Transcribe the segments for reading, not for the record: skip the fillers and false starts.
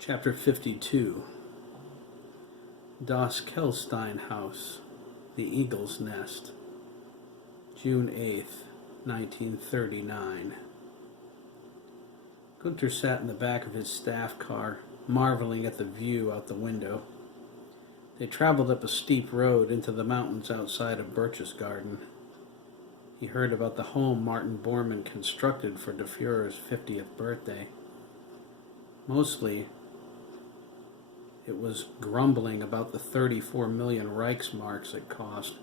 Chapter 52. Das Kelstein House, the Eagle's Nest, June 8th, 1939. Gunther sat in the back of his staff car, marveling at the view out the window. They traveled up a steep road into the mountains outside of Birch's Garden. He heard about the home Martin Bormann constructed for De Fuhrer's 50th birthday. Mostly, it was grumbling about the 34 million Reichsmarks it cost,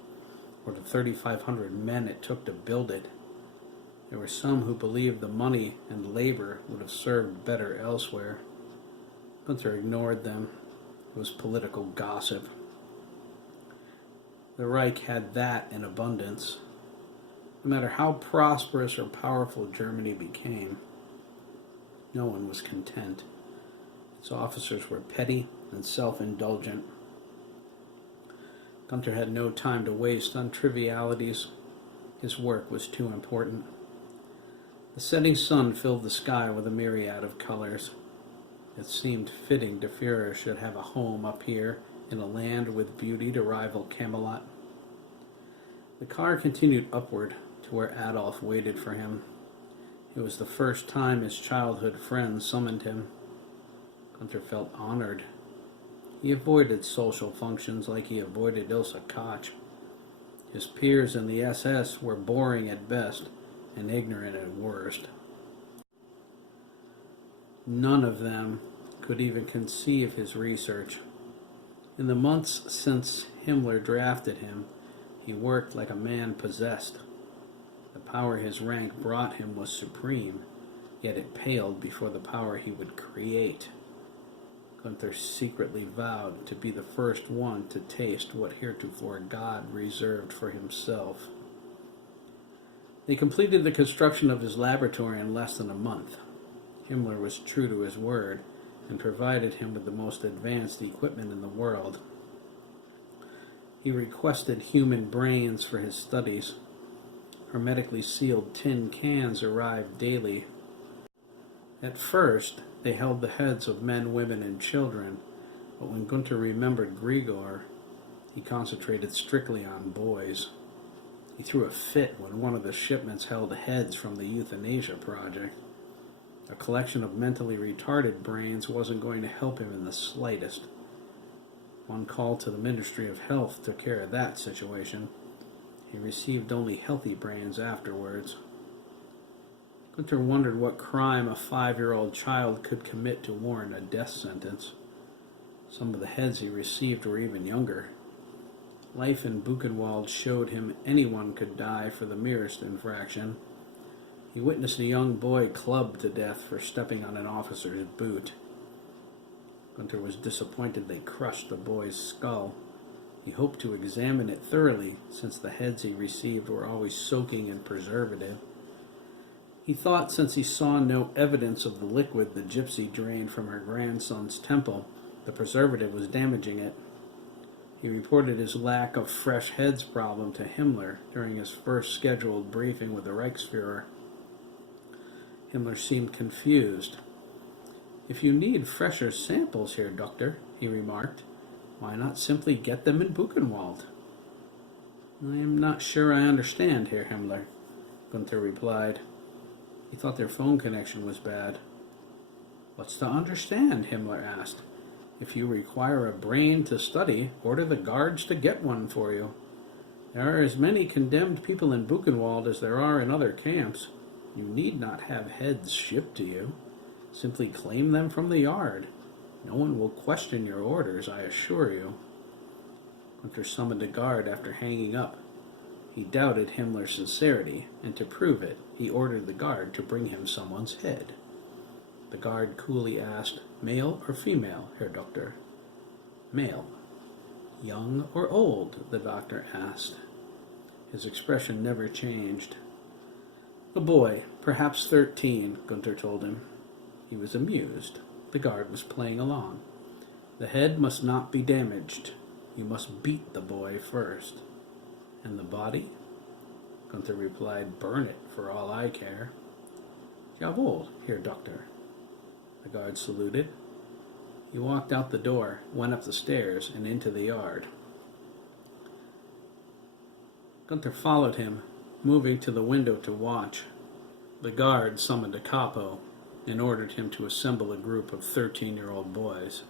or the 3,500 men it took to build it. There were some who believed the money and labor would have served better elsewhere. Gunther ignored them. It was political gossip. The Reich had that in abundance. No matter how prosperous or powerful Germany became, no one was content. Its officers were petty and self-indulgent. Gunther had no time to waste on trivialities. His work was too important. The setting sun filled the sky with a myriad of colors. It seemed fitting De Fuhrer should have a home up here in a land with beauty to rival Camelot. The car continued upward to where Adolf waited for him. It was the first time his childhood friend summoned him. Gunther felt honored. He avoided social functions like he avoided Ilse Koch. His peers in the SS were boring at best and ignorant at worst. None of them could even conceive his research. In the months since Himmler drafted him, he worked like a man possessed. The power his rank brought him was supreme, yet it paled before the power he would create. Gunther secretly vowed to be the first one to taste what heretofore God reserved for himself. They completed the construction of his laboratory in less than a month. Himmler was true to his word and provided him with the most advanced equipment in the world. He requested human brains for his studies. Hermetically sealed tin cans arrived daily. At first, they held the heads of men, women, and children, but when Gunther remembered Grigor, he concentrated strictly on boys. He threw a fit when one of the shipments held heads from the euthanasia project. A collection of mentally retarded brains wasn't going to help him in the slightest. One call to the Ministry of Health took care of that situation. He received only healthy brains afterwards. Gunther wondered what crime a 5-year-old child could commit to warrant a death sentence. Some of the heads he received were even younger. Life in Buchenwald showed him anyone could die for the merest infraction. He witnessed a young boy clubbed to death for stepping on an officer's boot. Gunther was disappointed they crushed the boy's skull. He hoped to examine it thoroughly, since the heads he received were always soaking in preservative. He thought since he saw no evidence of the liquid the gypsy drained from her grandson's temple, the preservative was damaging it. He reported his lack of fresh heads problem to Himmler during his first scheduled briefing with the Reichsfuhrer. Himmler seemed confused. "If you need fresher samples here, Doctor," he remarked, "why not simply get them in Buchenwald?" "I am not sure I understand, Herr Himmler," Gunther replied. He thought their phone connection was bad. "What's to understand?" Himmler asked. "If you require a brain to study, order the guards to get one for you. There are as many condemned people in Buchenwald as there are in other camps. You need not have heads shipped to you. Simply claim them from the yard. No one will question your orders, I assure you." Gunther summoned a guard after hanging up. He doubted Himmler's sincerity, and to prove it, he ordered the guard to bring him someone's head. The guard coolly asked, "Male or female, Herr Doctor?" "Male." "Young or old?" the doctor asked. His expression never changed. "A boy, perhaps 13, Gunther told him. He was amused. The guard was playing along. "The head must not be damaged. You must beat the boy first." "And the body?" Gunther replied, "Burn it, for all I care." "Jawohl, Herr Doctor." The guard saluted. He walked out the door, went up the stairs, and into the yard. Gunther followed him, moving to the window to watch. The guard summoned a capo and ordered him to assemble a group of 13-year-old boys.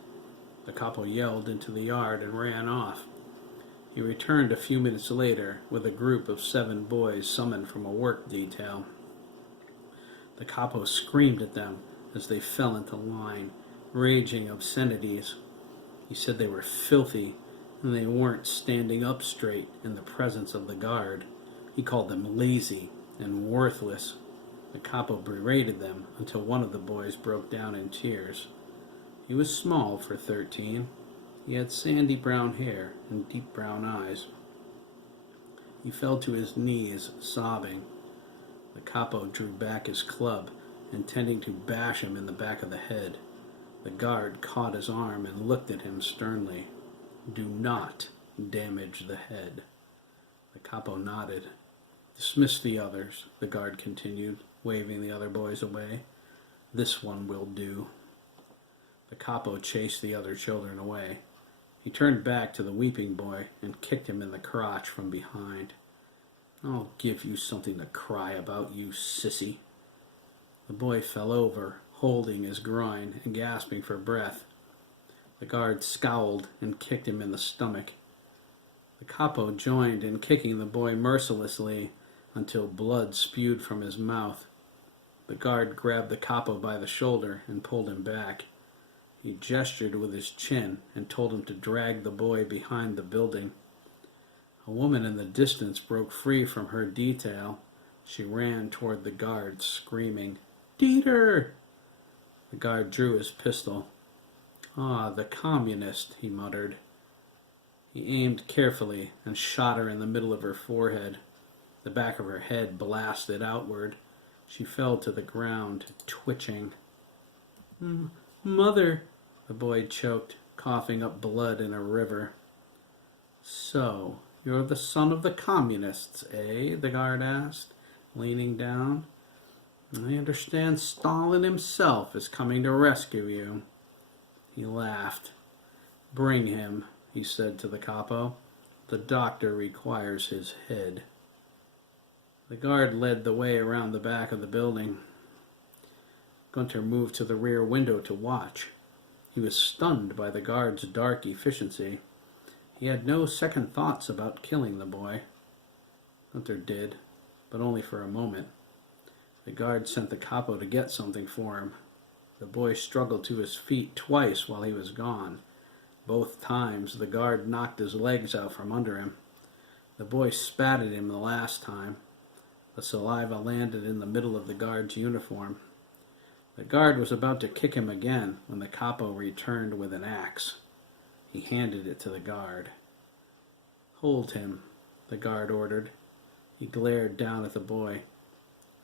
The capo yelled into the yard and ran off. He returned a few minutes later with a group of 7 boys summoned from a work detail. The capo screamed at them as they fell into line, raging obscenities. He said they were filthy and they weren't standing up straight in the presence of the guard. He called them lazy and worthless. The capo berated them until one of the boys broke down in tears. He was small for 13. He had sandy brown hair and deep brown eyes. He fell to his knees, sobbing. The capo drew back his club, intending to bash him in the back of the head. The guard caught his arm and looked at him sternly. "Do not damage the head." The capo nodded. "Dismiss the others," the guard continued, waving the other boys away. "This one will do." The capo chased the other children away. He turned back to the weeping boy and kicked him in the crotch from behind. "I'll give you something to cry about, you sissy." The boy fell over, holding his groin and gasping for breath. The guard scowled and kicked him in the stomach. The capo joined in kicking the boy mercilessly until blood spewed from his mouth. The guard grabbed the capo by the shoulder and pulled him back. He gestured with his chin and told him to drag the boy behind the building. A woman in the distance broke free from her detail. She ran toward the guard, screaming, "Dieter!" The guard drew his pistol. "Ah, the communist," he muttered. He aimed carefully and shot her in the middle of her forehead. The back of her head blasted outward. She fell to the ground, twitching. "Mother," the boy choked, coughing up blood in a river. "So, you're the son of the communists, eh?" the guard asked, leaning down. "I understand Stalin himself is coming to rescue you." He laughed. "Bring him," he said to the capo. "The doctor requires his head." The guard led the way around the back of the building. Gunther moved to the rear window to watch. He was stunned by the guard's dark efficiency. He had no second thoughts about killing the boy. Gunther did, but only for a moment. The guard sent the capo to get something for him. The boy struggled to his feet twice while he was gone. Both times the guard knocked his legs out from under him. The boy spat at him the last time. The saliva landed in the middle of the guard's uniform. The guard was about to kick him again when the capo returned with an axe. He handed it to the guard. "Hold him," the guard ordered. He glared down at the boy.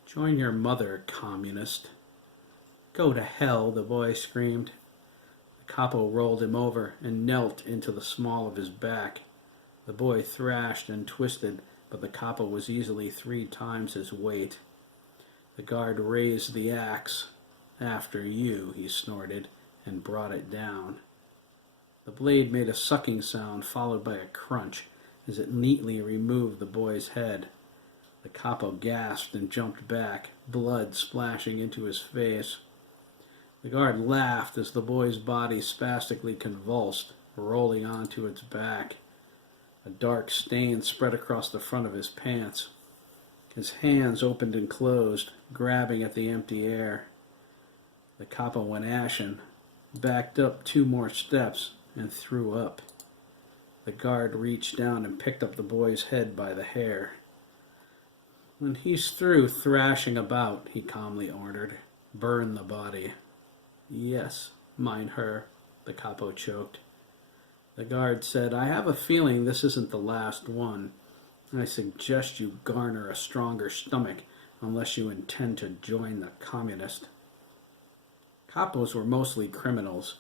"Join your mother, communist." "Go to hell," the boy screamed. The capo rolled him over and knelt into the small of his back. The boy thrashed and twisted, but the capo was easily 3 times his weight. The guard raised the axe. "After you," he snorted, and brought it down. The blade made a sucking sound followed by a crunch as it neatly removed the boy's head. The capo gasped and jumped back, blood splashing into his face. The guard laughed as the boy's body spastically convulsed, rolling onto its back. A dark stain spread across the front of his pants. His hands opened and closed, grabbing at the empty air. The capo went ashen, backed up 2 more steps, and threw up. The guard reached down and picked up the boy's head by the hair. "When he's through thrashing about," he calmly ordered, "burn the body." "Yes, mind her," the capo choked. The guard said, "I have a feeling this isn't the last one. I suggest you garner a stronger stomach unless you intend to join the communist." Capos were mostly criminals,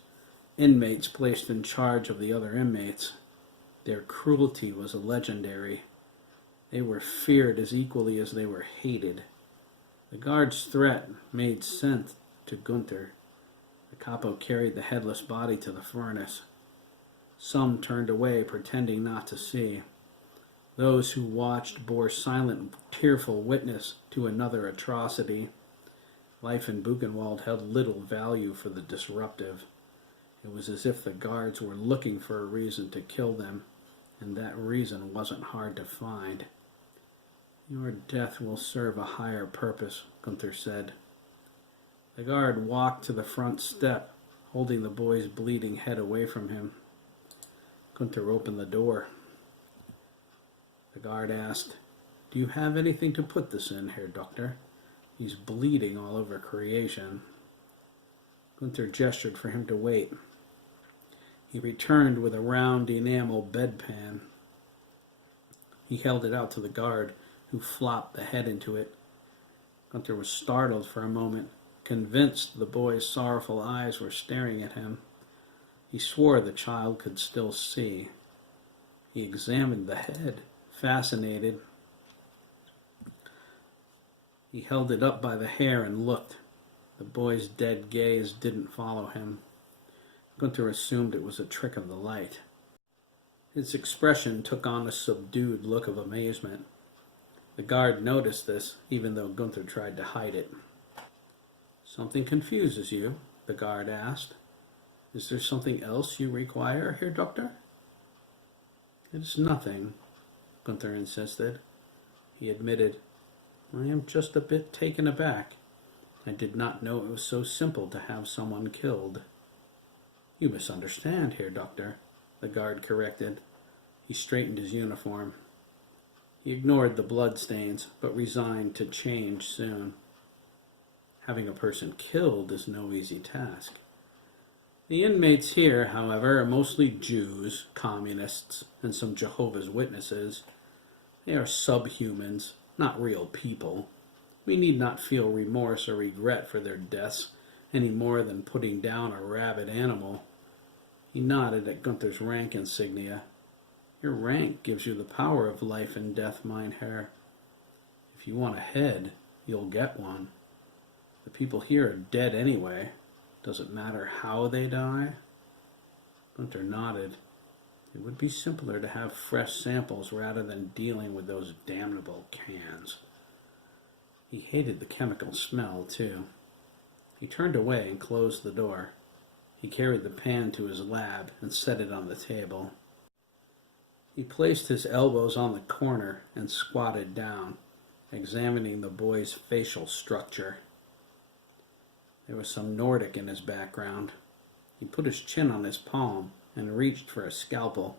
inmates placed in charge of the other inmates. Their cruelty was legendary. They were feared as equally as they were hated. The guard's threat made sense to Gunther. The Capo carried the headless body to the furnace. Some turned away, pretending not to see. Those who watched bore silent, tearful witness to another atrocity. Life in Buchenwald held little value for the disruptive. It was as if the guards were looking for a reason to kill them, and that reason wasn't hard to find. "Your death will serve a higher purpose," Gunther said. The guard walked to the front step, holding the boy's bleeding head away from him. Gunther opened the door. The guard asked, "Do you have anything to put this in, Herr Doctor? He's bleeding all over creation." Gunther gestured for him to wait. He returned with a round enamel bedpan. He held it out to the guard, who flopped the head into it. Gunther was startled for a moment, convinced the boy's sorrowful eyes were staring at him. He swore the child could still see. He examined the head, fascinated. He held it up by the hair and looked. The boy's dead gaze didn't follow him. Gunther assumed it was a trick of the light. His expression took on a subdued look of amazement. The guard noticed this, even though Gunther tried to hide it. "Something confuses you?" the guard asked. "Is there something else you require, Herr Doctor?" "It's nothing," Gunther insisted. He admitted, "I am just a bit taken aback. I did not know it was so simple to have someone killed." "You misunderstand, Herr Doctor," the guard corrected. He straightened his uniform. He ignored the bloodstains, but resigned to change soon. Having a person killed is no easy task. The inmates here, however, are mostly Jews, communists, and some Jehovah's Witnesses. They are subhumans, not real people. We need not feel remorse or regret for their deaths any more than putting down a rabid animal. He nodded at Gunther's rank insignia. "Your rank gives you the power of life and death, mein Herr. If you want a head, you'll get one. The people here are dead anyway. Does it matter how they die?" Gunther nodded. It would be simpler to have fresh samples rather than dealing with those damnable cans. He hated the chemical smell, too. He turned away and closed the door. He carried the pan to his lab and set it on the table. He placed his elbows on the corner and squatted down, examining the boy's facial structure. There was some Nordic in his background. He put his chin on his palm and reached for a scalpel.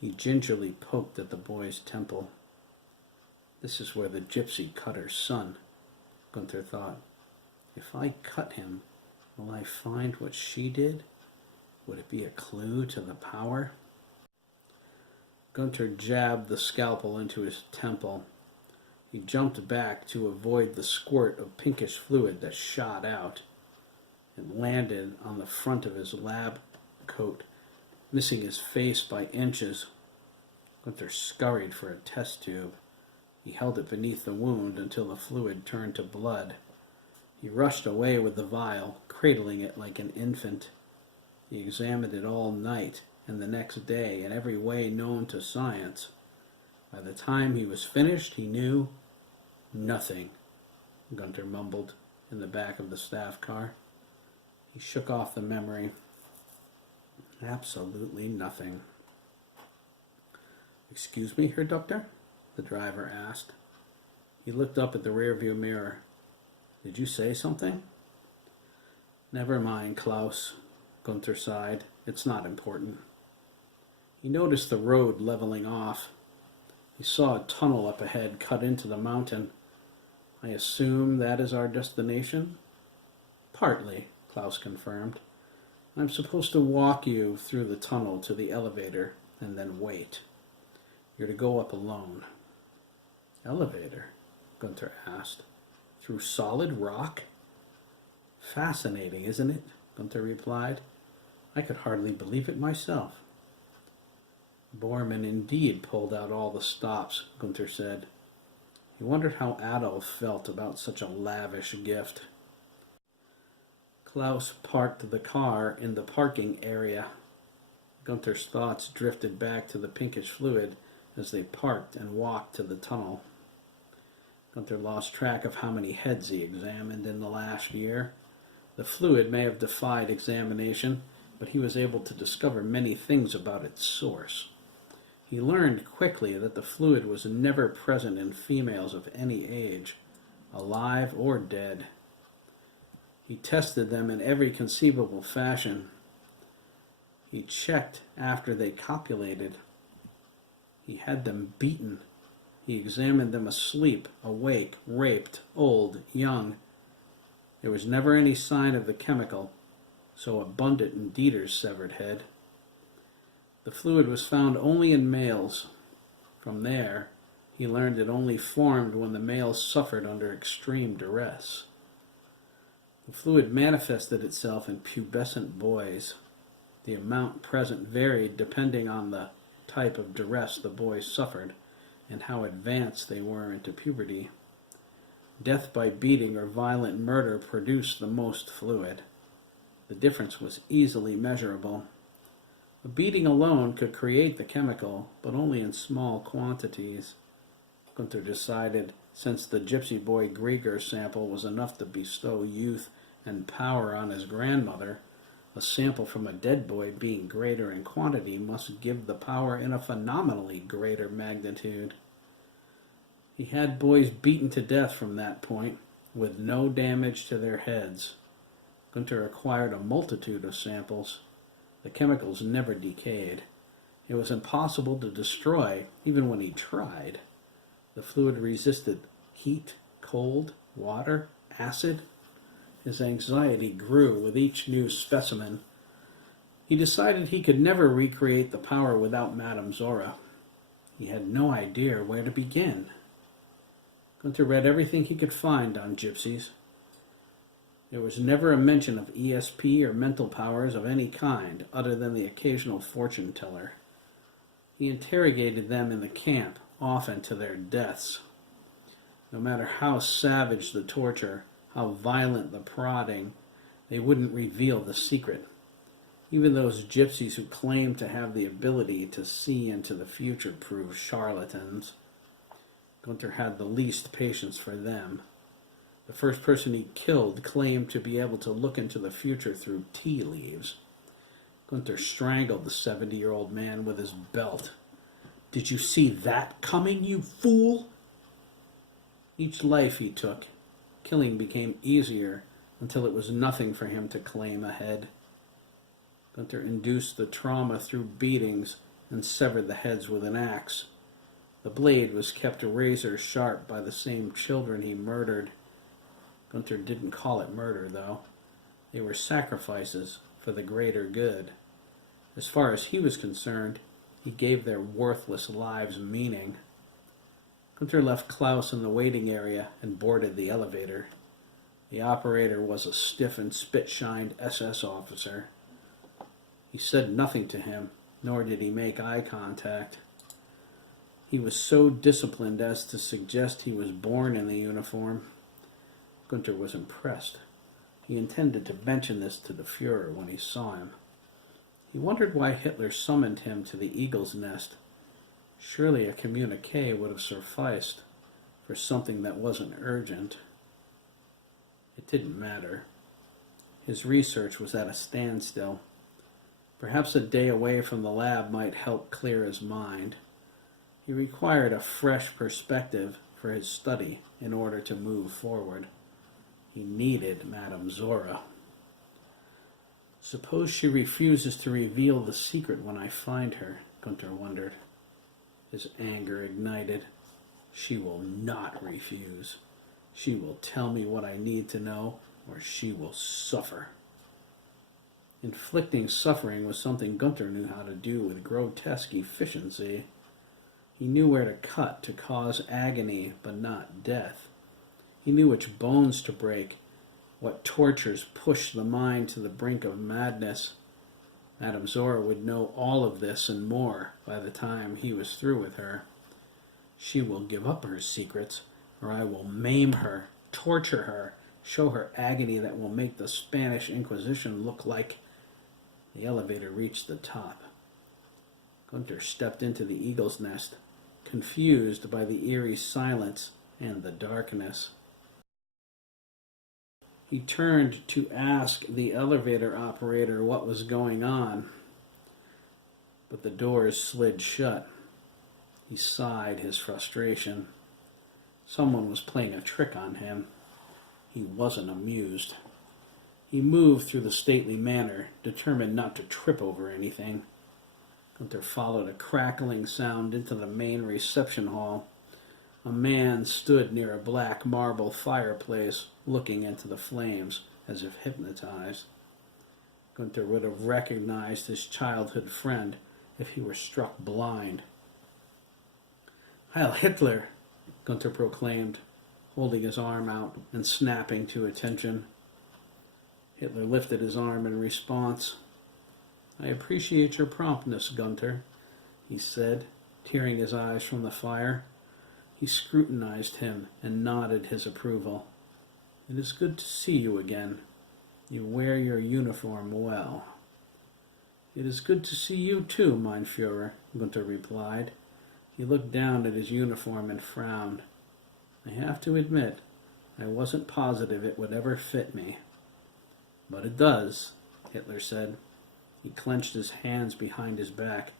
He gingerly poked at the boy's temple. This is where the gypsy cut her son, Gunther thought. If I cut him, will I find what she did? Would it be a clue to the power? Gunther jabbed the scalpel into his temple. He jumped back to avoid the squirt of pinkish fluid that shot out. It landed on the front of his lab coat, missing his face by inches. Gunther scurried for a test tube. He held it beneath the wound until the fluid turned to blood. He rushed away with the vial, cradling it like an infant. He examined it all night and the next day in every way known to science. By the time he was finished, he knew nothing, Gunther mumbled in the back of the staff car. He shook off the memory. Absolutely nothing. "Excuse me, Herr Doctor?" the driver asked. He looked up at the rearview mirror. "Did you say something?" "Never mind, Klaus," Gunther sighed. "It's not important." He noticed the road leveling off. He saw a tunnel up ahead cut into the mountain. "I assume that is our destination?" "Partly," Klaus confirmed. "I'm supposed to walk you through the tunnel to the elevator and then wait. You're to go up alone." "Elevator?" Gunther asked. "Through solid rock?" "Fascinating, isn't it?" Gunther replied. "I could hardly believe it myself." Bormann indeed pulled out all the stops, Gunther said. He wondered how Adolf felt about such a lavish gift. Klaus parked the car in the parking area. Gunther's thoughts drifted back to the pinkish fluid as they parked and walked to the tunnel. Gunther lost track of how many heads he examined in the last year. The fluid may have defied examination, but he was able to discover many things about its source. He learned quickly that the fluid was never present in females of any age, alive or dead. He tested them in every conceivable fashion. He checked after they copulated. He had them beaten. He examined them asleep, awake, raped, old, young. There was never any sign of the chemical, so abundant in Dieter's severed head. The fluid was found only in males. From there, he learned it only formed when the males suffered under extreme duress. The fluid manifested itself in pubescent boys. The amount present varied depending on the type of duress the boys suffered and how advanced they were into puberty. Death by beating or violent murder produced the most fluid. The difference was easily measurable. A beating alone could create the chemical, but only in small quantities. Gunther decided, since the gypsy boy Grieger sample was enough to bestow youth and power on his grandmother, a sample from a dead boy being greater in quantity must give the power in a phenomenally greater magnitude. He had boys beaten to death from that point, with no damage to their heads. Gunther acquired a multitude of samples. The chemicals never decayed. It was impossible to destroy, even when he tried. The fluid resisted heat, cold, water, acid. His anxiety grew with each new specimen. He decided he could never recreate the power without Madame Zora. He had no idea where to begin. Gunther read everything he could find on gypsies. There was never a mention of ESP or mental powers of any kind, other than the occasional fortune teller. He interrogated them in the camp, often to their deaths. No matter how savage the torture, how violent the prodding, they wouldn't reveal the secret. Even those gypsies who claimed to have the ability to see into the future proved charlatans. Gunther had the least patience for them. The first person he killed claimed to be able to look into the future through tea leaves. Gunther strangled the 70-year-old man with his belt. "Did you see that coming, you fool?" Each life he took, killing became easier until it was nothing for him to claim a head. Gunther induced the trauma through beatings and severed the heads with an axe. The blade was kept razor sharp by the same children he murdered. Gunther didn't call it murder, though. They were sacrifices for the greater good. As far as he was concerned, he gave their worthless lives meaning. Gunther left Klaus in the waiting area and boarded the elevator. The operator was a stiff and spit-shined SS officer. He said nothing to him, nor did he make eye contact. He was so disciplined as to suggest he was born in the uniform. Gunther was impressed. He intended to mention this to the Fuhrer when he saw him. He wondered why Hitler summoned him to the Eagle's Nest. Surely a communiqué would have sufficed for something that wasn't urgent. It didn't matter. His research was at a standstill. Perhaps a day away from the lab might help clear his mind. He required a fresh perspective for his study in order to move forward. He needed Madame Zora. Suppose she refuses to reveal the secret when I find her, Gunther wondered. His anger ignited. She will not refuse. She will tell me what I need to know, or she will suffer. Inflicting suffering was something Gunther knew how to do with grotesque efficiency. He knew where to cut to cause agony, but not death. He knew which bones to break, what tortures push the mind to the brink of madness. Madame Zora would know all of this and more by the time he was through with her. She will give up her secrets, or I will maim her, torture her, Show her agony that will make the Spanish Inquisition look like... The elevator reached the top. Gunther stepped into the eagle's nest, confused by the eerie silence and the darkness. He turned to ask the elevator operator what was going on, but the doors slid shut. He sighed his frustration. Someone was playing a trick on him. He wasn't amused. He moved through the stately manor, determined not to trip over anything. Gunther followed a crackling sound into the main reception hall. A man stood near a black marble fireplace, looking into the flames, as if hypnotized. Gunther would have recognized his childhood friend if he were struck blind. "Heil Hitler!" Gunther proclaimed, holding his arm out and snapping to attention. Hitler lifted his arm in response. "I appreciate your promptness, Gunther," he said, tearing his eyes from the fire. He scrutinized him and nodded his approval. "It is good to see you again. You wear your uniform well." "It is good to see you too, mein Führer," Gunther replied. He looked down at his uniform and frowned. "I have to admit, I wasn't positive it would ever fit me." "But it does," Hitler said. He clenched his hands behind his back.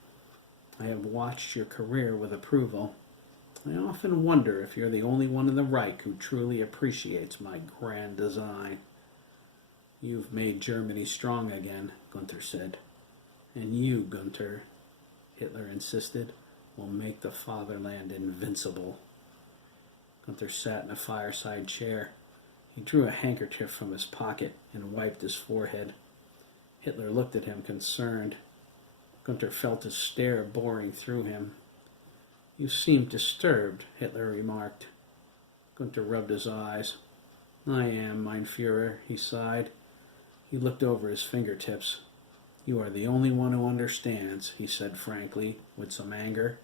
"I have watched your career with approval. I often wonder if you're the only one in the Reich who truly appreciates my grand design." "You've made Germany strong again," Gunther said. "And you, Gunther," Hitler insisted, "will make the fatherland invincible." Gunther sat in a fireside chair. He drew a handkerchief from his pocket and wiped his forehead. Hitler looked at him concerned. Gunther felt his stare boring through him. "You seem disturbed," Hitler remarked. Gunther rubbed his eyes. "I am, mein Führer," he sighed. He looked over his fingertips. "You are the only one who understands," he said frankly, with some anger.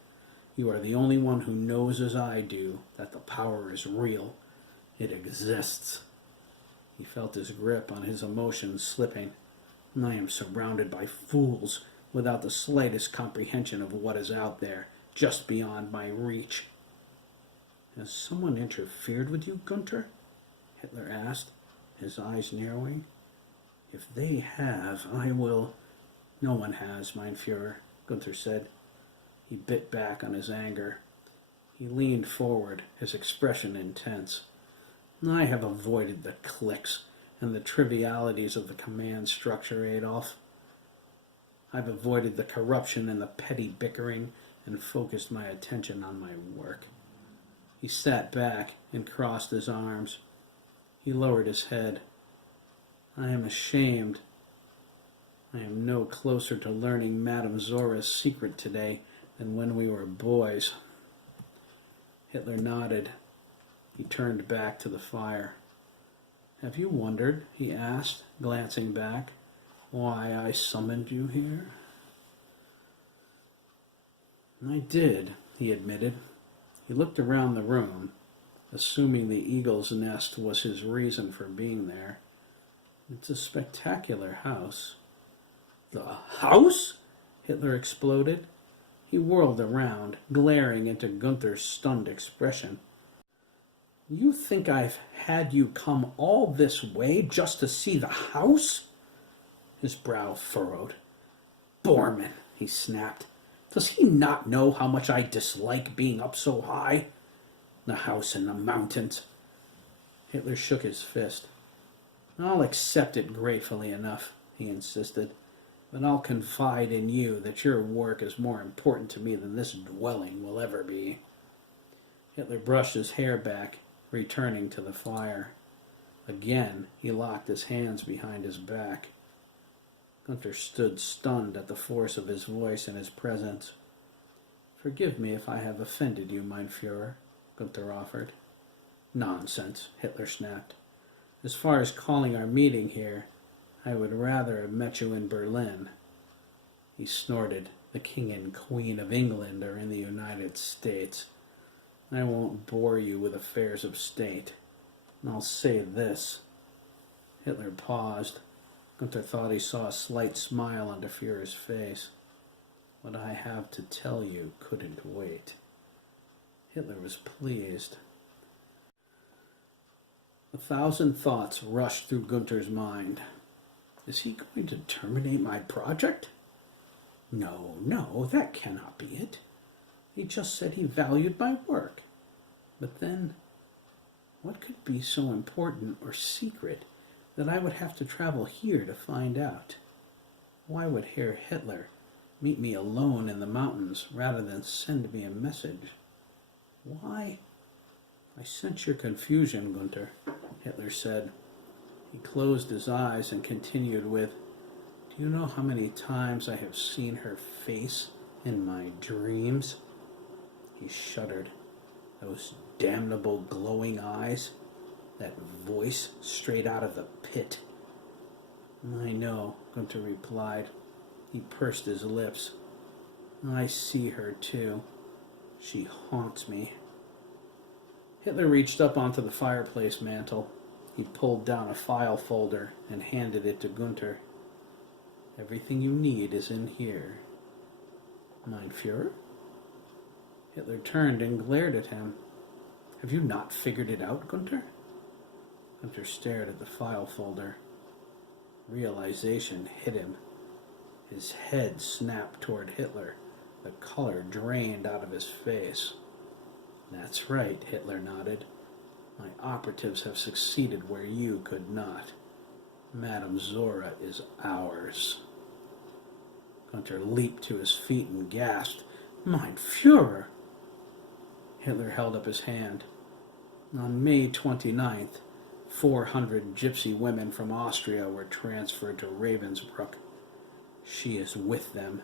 "You are the only one who knows as I do that the power is real. It exists." He felt his grip on his emotions slipping. "I am surrounded by fools without the slightest comprehension of what is out there, just beyond my reach." "Has someone interfered with you, Gunther?" Hitler asked, his eyes narrowing. "If they have, I will..." "No one has, mein Führer," Gunther said. He bit back on his anger. He leaned forward, his expression intense. "I have avoided the cliques and the trivialities of the command structure, Adolf. I've avoided the corruption and the petty bickering and focused my attention on my work." He sat back and crossed his arms. He lowered his head. "I am ashamed. I am no closer to learning Madame Zora's secret today than when we were boys." Hitler nodded. He turned back to the fire. "Have you wondered," he asked, glancing back, "why I summoned you here?" "I did," he admitted. He looked around the room, assuming the eagle's nest was his reason for being there. "It's a spectacular house." "The house?" Hitler exploded. He whirled around, glaring into Gunther's stunned expression. "You think I've had you come all this way just to see the house?" His brow furrowed. "Bormann," he snapped. "Does he not know how much I dislike being up so high? The house in the mountains." Hitler shook his fist. "I'll accept it gratefully enough," he insisted. "But I'll confide in you that your work is more important to me than this dwelling will ever be." Hitler brushed his hair back, returning to the fire. Again, he locked his hands behind his back. Gunther stood stunned at the force of his voice and his presence. "Forgive me if I have offended you, mein Führer," Gunther offered. "Nonsense," Hitler snapped. "As far as calling our meeting here, I would rather have met you in Berlin." He snorted. "The King and Queen of England are in the United States. I won't bore you with affairs of state. I'll say this. Hitler paused. Gunther thought he saw a slight smile on the Fuhrer's face. What I have to tell you couldn't wait. Hitler was pleased. 1,000 thoughts rushed through Gunther's mind. Is he going to terminate my project? No, that cannot be it. He just said he valued my work. But then, what could be so important or secret that I would have to travel here to find out? Why would Herr Hitler meet me alone in the mountains rather than send me a message? Why? I sense your confusion, Gunther, Hitler said. He closed his eyes and continued with, Do you know how many times I have seen her face in my dreams? He shuddered. Those damnable glowing eyes, that voice straight out of the pit. I know, Gunther replied. He pursed his lips. I see her too. She haunts me. Hitler reached up onto the fireplace mantel. He pulled down a file folder and handed it to Gunther. Everything you need is in here. Mein Führer? Hitler turned and glared at him. Have you not figured it out, Gunther? Gunther stared at the file folder. Realization hit him. His head snapped toward Hitler. The color drained out of his face. That's right, Hitler nodded. My operatives have succeeded where you could not. Madame Zora is ours. Gunther leaped to his feet and gasped, Mein Führer! Hitler held up his hand. On May 29th, 400 gypsy women from Austria were transferred to Ravensbrück. She is with them.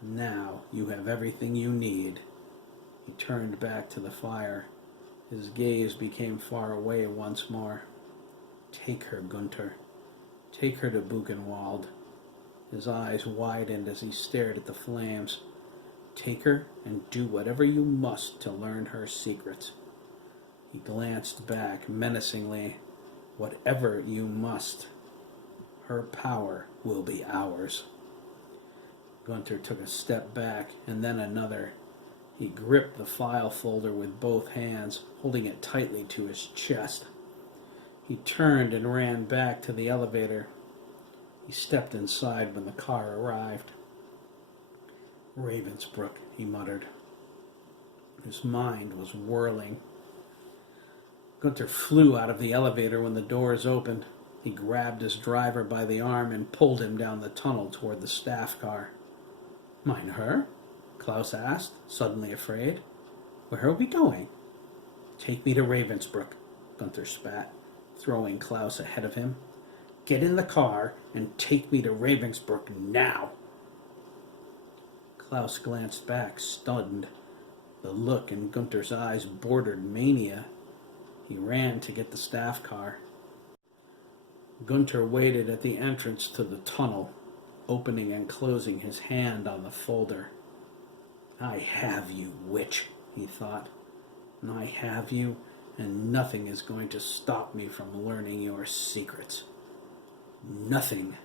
Now you have everything you need. He turned back to the fire. His gaze became far away once more. Take her, Gunther. Take her to Buchenwald. His eyes widened as he stared at the flames. Take her and do whatever you must to learn her secrets. He glanced back menacingly. Whatever you must. Her power will be ours. Gunther took a step back and then another. He gripped the file folder with both hands, holding it tightly to his chest. He turned and ran back to the elevator. He stepped inside when the car arrived. Ravensbrück, he muttered. His mind was whirling. Gunther flew out of the elevator when the doors opened. He grabbed his driver by the arm and pulled him down the tunnel toward the staff car. Mein Herr? Klaus asked, suddenly afraid. Where are we going? Take me to Ravensbrück, Gunther spat, throwing Klaus ahead of him. Get in the car and take me to Ravensbrück now. Klaus glanced back, stunned. The look in Gunther's eyes bordered mania. He ran to get the staff car. Gunther waited at the entrance to the tunnel, opening and closing his hand on the folder. I have you, witch, he thought. I have you, and nothing is going to stop me from learning your secrets. Nothing.